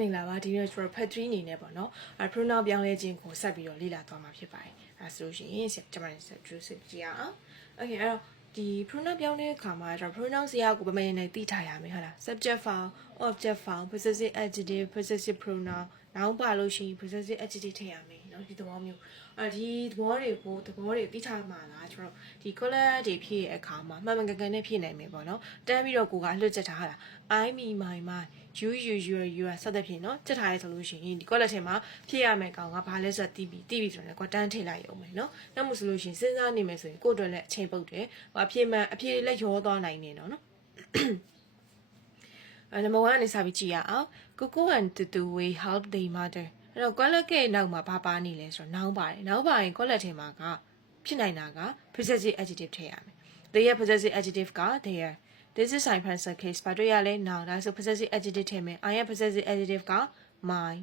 မင်္ဂလာပါဒီနေ့ကျွန်တော် part 3အနေနဲ့ပေါ့နော်pronoun ပြောင်းလဲခြင်းကိုဆက်ပြီးတော့လေ့လာသွားမှာဖြစ်ပါတယ်အဲဆိုလို့ရှိရင်ကျွန်မဆက်ကြည့်ရအောင် okay အဲ့တော့ဒီ pronoun ပြောင်းလဲခါမှာကျွန်တော် pronoun စရာကိုဗမာနေသိထားရမယ်ဟုတ်လား subject form object form possessive adjective possessive pronoun နောက်ပါလို့ရှိရင် possessive adjective ထည့်ရမယ်เนาะဒီသဘောမျိုးဒီသဘောတွေကိုသိထားမှာလားကျွန်တော်ဒီ color တွေဖြည့်ရဲ့အခါမှာမှန်မှန်ကန်ကန်နဲ့ဖြည့်နိုင်မယ်ပေါ့နော်တန်းပြီးတော့ကိုကလွတ်ချက်ထားတာ I me my you you စသဖြင့်เนาะချက်ထားရဲဆိုလို့ရှိရင်ဒီ color ထဲမှာဖြည့်ရမယ်ကောင်ကဘာလဲဆိုတော့တီးပြီးဆိုတော့ကွာတန်းထည့်လိုက်အောင်မယ်เนาะနောက်မှဆိုလို့ရှိရင်စဉ်းစားနေမယ်ဆိုရင်ကိုယ့်အတွက်လည်းအချိန်ပုတ်တယ်အဖြေလည်းရောသွားနိုင်နေတော့เนาะnumber 1အနေစပြီးကြည့်ရအောင် Coco and Tutu we help their mother အဲ့တော့ color ကနောက်မှာဘာပါနေလဲဆိုတော့နောင်ပါတယ်နောက်ပါရင် color ထဲမှာကဖြစ်နိုင်တာက possessive adjective ထည့်ရမယ် their possessive adjective က their this is sign pencil case ဘာတွေ့ရလဲနောင်ဒါဆို possessive adjective ထည့်မယ် I am possessive adjective က mine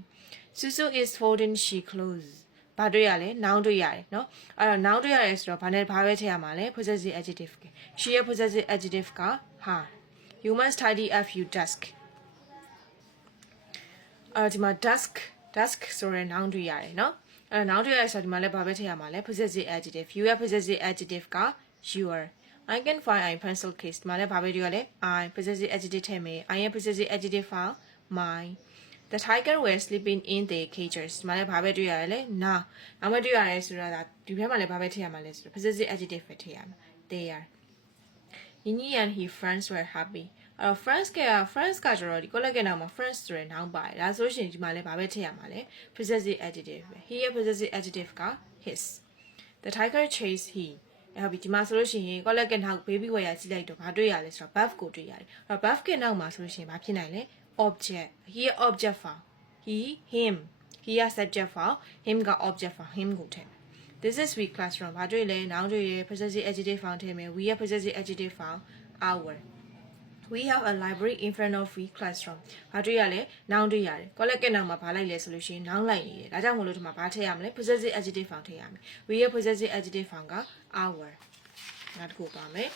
Susu is folding she clothes ဘာတွေ့ရလဲနောင်တွေ့ရတယ်เนาะအဲ့တော့နောင်တွေ့ရတယ်ဆိုတော့ဘာပဲထည့်ရမှာလဲ possessive adjective she ရဲ့ possessive adjective က her You must tidy up your desk. ဒီမှာ desk ဆိုရင် noun တွေ့ရတယ်เนาะnoun တွေ့ရဆိုဒီမှာလည်းဘာပဲထည့်ရမှာလဲ possessive adjective you ရဲ့ possessive adjective က your I can find a pencil case ဒီမှာလည်းဘာပဲတွေ့ရလဲ I possessive adjective ထည့်မယ် I ရဲ့ possessive adjective က mine The tiger were sleeping in their cages ဒီမှာလည်းဘာပဲတွေ့ရလဲ now နောက်မှတွေ့ရတယ်ဆိုတော့ဒီဘက်မှာလည်းဘာပဲထည့်ရမှာလဲဆိုတော့ possessive adjective ပဲထည့်ရမှာ they are Nini and his friends were happy. friends ကကျတော့ဒီ colleague ကနောက်မှာ friends ဆိုတဲ့နောင်ပါတယ်ဒါဆိုရှင်ဒီမှာလည်းဘာပဲထည့်ရမှာလဲ possessive adjective ပဲ he ရဲ့ possessive adjective က his the tiger chased he အဲ့ဒီမှာဆိုလို့ရှိရင် colleague ကနောက် baby ဝယ်ရကြည့်လိုက်တော့ဘာတွေ့ရလဲဆိုတော့ buff ကိုတွေ့ရတယ်အဲ့တော့ buff ကနောက်မှာဆိုလို့ရှိရင်ဘာဖြစ်နိုင်လဲ object he ရဲ့ object form he him he ရဲ့ subject form him က object form him ကိုထည့်This is we classroom ဘာတွေ့လဲ noun တွေ့ရ possessive adjective form ထည့်မယ် we ရဲ့ possessive adjective form our We have a library in front of we classroom ဘာတွေ့ရလဲ noun တွေ့ရတယ် colleague ကနောက်မှာဘာလိုက်လဲဆိုလို့ရှိရင် noun လိုက်နေတယ်ဒါကြောင့်မလို့ဒီမှာဘာထည့်ရမလဲ possessive adjective form ထည့်ရမယ် we ရဲ့ possessive adjective form က our နောက်တစ်ခုပါမယ်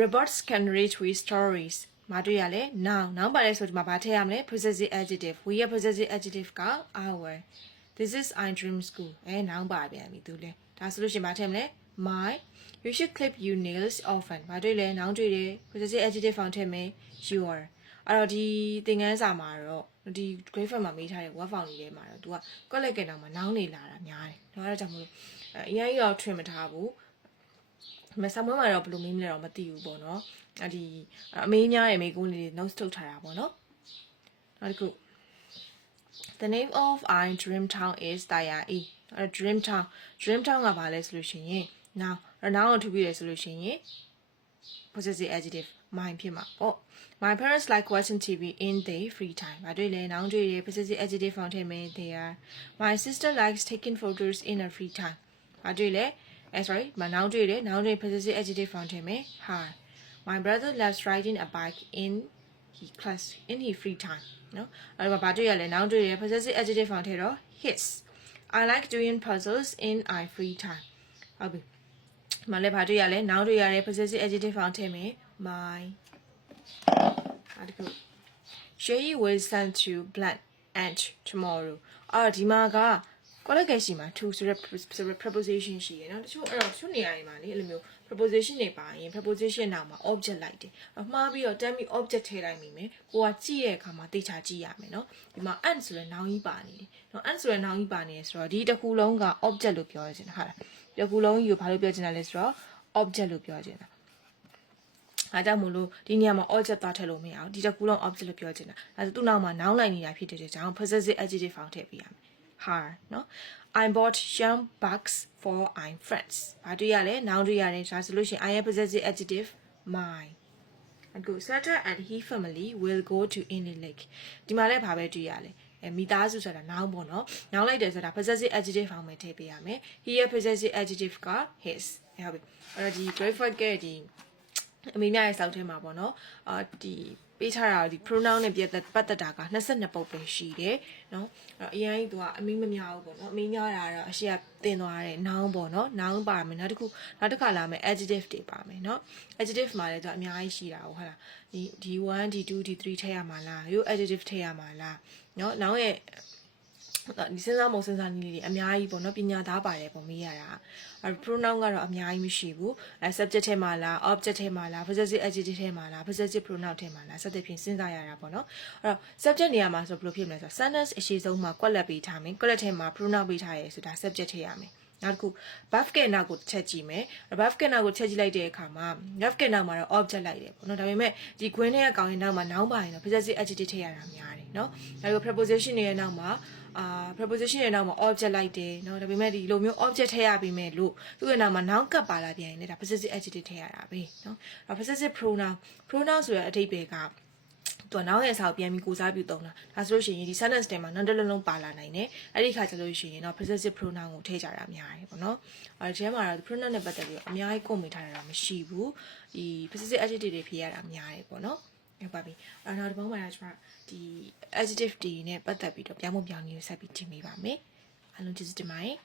Robots can read with stories ဘာတွေ့ရလဲ noun ပါလဲဆိုဒီမှာဘာထည့်ရမလဲ possessive adjective we ရဲ့ possessive adjective က our This is I dream school နောင်ပါပြန်ပြီသူလဲဒါဆိုလို့ရှိရင်ဘာထည့်မလဲ my you should clip your nails often ဘာတွေ့လဲနောင်တွေ့တယ် possessive adjective form ထည့်မယ် your အဲ့တော့ဒီသင်ခန်းစာမှာတော့ဒီ grade မှာမေးထားတဲ့ word form တွေထဲမှာတော့ तू က collect ကနောက်မှာနောင်နေလာတာများတယ်ဒါအဲ့ဒါကြောင့်မလို့အရင်ကြီးတော့ထွင်မထားဘူးမဆာမွေးမှာတော့ဘယ်လိုမေးမလဲတော့မသိဘူးပေါ့နော်ဒီအမေးများရဲ့မေးခွန်းလေးတွေ notes ထုတ်ထားတာပေါ့နော်နောက်တစ်ခုThe name of our dream town is Dayai. Dream town ကဘာလဲဆိုလို့ရှိရင် now ကိုထပ်ပြီးရဆိုလို့ရှိရင် possessive adjective mine ဖြစ်မှာပေါ့ My parents like watching TV in their free time. ဘာတွေ့လဲ noun တွေ့ရ possessive adjective form ထည့်မယ် they are. My sister likes taking photos in her free time. ဘာတွေ့လဲ noun တွေ့တယ် noun တွေ့ possessive adjective form ထည့်မယ် her. My brother loves riding a bike in his free time. No, အဲ့တော့ဘာတွေ့ရလဲ noun တွေ့ရ possessive adjective form ထည့်တော့ his I like doing puzzles in my free time ဟုတ်ပြီမလည်းဘာတွေ့ရလဲ noun တွေ့ရတယ် possessive adjective form ထည့်မယ် my အဲ့ဒါကို Shay will send to Blank and tomorrow အဲ့တော့ဒီမှာက collocation မှာ to ဆိုတဲ့ preposition ရှိရယ်နော်တချို့အဲ့တော့တချို့နေရာတွေမှာလေအဲ့လိုမျိုး preposition တွေပါရင် preposition နောက်မှာ object လိုက်တယ်မှားပြီးတော့တမ်းပြီး object ထည့်လိုက်မိမယ်ကိုကကြည့်ရဲ့အခါမှာတေချာကြည့်ရမယ်နော်ဒီမှာ and ဆိုတဲ့ noun ကြီးပါနေတယ်နော် and ဆိုတဲ့ noun ကြီးပါနေတယ်ဆိုတော့ဒီတစ်ခုလုံးက object လို့ပြောရချင်တာဟုတ်လားဒီတစ်ခုလုံးကြီးကိုဘာလို့ပြောချင်တာလဲဆိုတော့ object လို့ပြောချင်တာအားကြောင့်မို့လို့ဒီနေရာမှာ object သားထည့်လို့မရအောင်ဒီတစ်ခုလုံး object လို့ပြောချင်တာအဲဒါသူ့နောက်မှာ noun လိုက်နေတာဖြစ်တဲ့ကြောင့် possessive adjective form ထည့်ပေးရမယ်her နော် I bought young bucks for my friends ဘာတွေ့ရလဲ noun တွေ့ရတယ်ဒါဆိုလို့ရှိရင် I have possessive adjective my and go Santa and his family will go to Inle Lake ဒီမှာလည်းဘာပဲတွေ့ရလဲမိသားစုဆိုတာ noun ပေါ့နော် noun လိုက်တယ်ဆိုတာ possessive adjective form ပဲထည့်ပေးရမယ် he ရဲ့ possessive adjective က his ဟုတ်ပြီအဲ့တော့ဒီ grade 4 ကဒီ အမေများရဲ့စောက်ထဲမှာပေါ့နော်ဒီပေးထားတာဒီ pronoun နဲ့ပတ်သက်တာက22ပုတ်ပဲရှိတယ်နော်အဲ့တော့အရင်ကသူကအမေမများဘူးပေါ့နော်အမေများတာကတော့အရှိကတင်သွားတဲ့ noun ပေါ့နော် noun ပါမယ်နောက်တစ်ခါလာမယ် adjective တွေပါမယ်နော် adjective မှာလည်းသူကအများကြီးရှိတာဟုတ်လားဒီ1 D2 D3 ထည့်ရမှာလားရို့ adjective ထည့်ရမှာလားနော် noun ရဲ့ဒီစဉ်းစားမစဉ်းစားနည်းလေးတွေအများကြီးပေါ့နော်ပညာသားပါတယ်ပေါ့မေးရတာအဲ pronoun ကတော့အများကြီးမရှိဘူးအဲ subject ထဲမှာလား object ထဲမှာလား possessive adjective ထဲမှာလား possessive pronoun ထဲမှာလားစသဖြင့်စဉ်းစားရတာပေါ့နော်အဲ့တော့ subject နေရာမှာဆိုဘယ်လိုဖြစ်မလဲဆိုတော့ sentence အရှိဆုံးမှာကွက်လက်ပေးထားမယ်ကွက်လက်ထဲမှာ pronoun ပေးထားရဲဆိုတာ subject ထည့်ရမယ်နောက်တစ်ခု verb ကနောက်ကိုချက်ကြည့်မယ် verb ကနောက်ကိုချက်ကြည့်လိုက်တဲ့အခါမှာ verb ကနောက်မှာတော့ object လိုက်တယ်ပေါ့နော်ဒါပေမဲ့ဒီ Queen ရဲ့အကောင်ရဲ့နောက်မှာ noun ပါရင်တော့ possessive adjective ထည့်ရတာများတယ်နော်ဒါပေမဲ့ preposition ရဲ့နောက်မှာpreposition ရဲ့နောက်မှာ object လိုက်တယ်เนาะဒါပေမဲ့ဒီလိုမျိုး object ထည့်ရပြီးမဲ့လို့သူ့ရဲ့နောက်မှာ noun ကပ်ပါလာပြန်ရင်လည်းဒါ possessive adjective ထည့်ရတာပဲเนาะဒါ possessive pronoun ဆိုတဲ့အဓိပ္ပာယ်ကသူက noun ရဲ့အစားကိုပြန်ပြီးကိုစားပြုသုံးတာဒါဆိုလို့ရှိရင်ဒီ sentence ထဲမှာ noun တစ်လုံးလုံးပါလာနိုင်တယ်အဲ့ဒီခါကျလို့ရှိရင်တော့ possessive pronoun ကိုထည့်ကြတာများတယ်ပေါ့เนาะအဲ့ဒီထဲမှာတော့ pronoun နဲ့ပတ်သက်ပြီးအများကြီးကုန်မိထားတာတော့မရှိဘူးဒီ possessive adjective တွေဖြေရတာများတယ်ပေါ့เนาะဟုတ်ပါပြီအဲ့တော့ဒီပုံမှာကျွန်တော်ဒီ adjective တွေနဲ့ပတ်သက်ပြီးတော့ပြောင်းဖို့ပြောင်းနေဆက်ပြီးတင်ပေးပါမယ်အားလုံးကျေးဇူးတင်ပါတယ်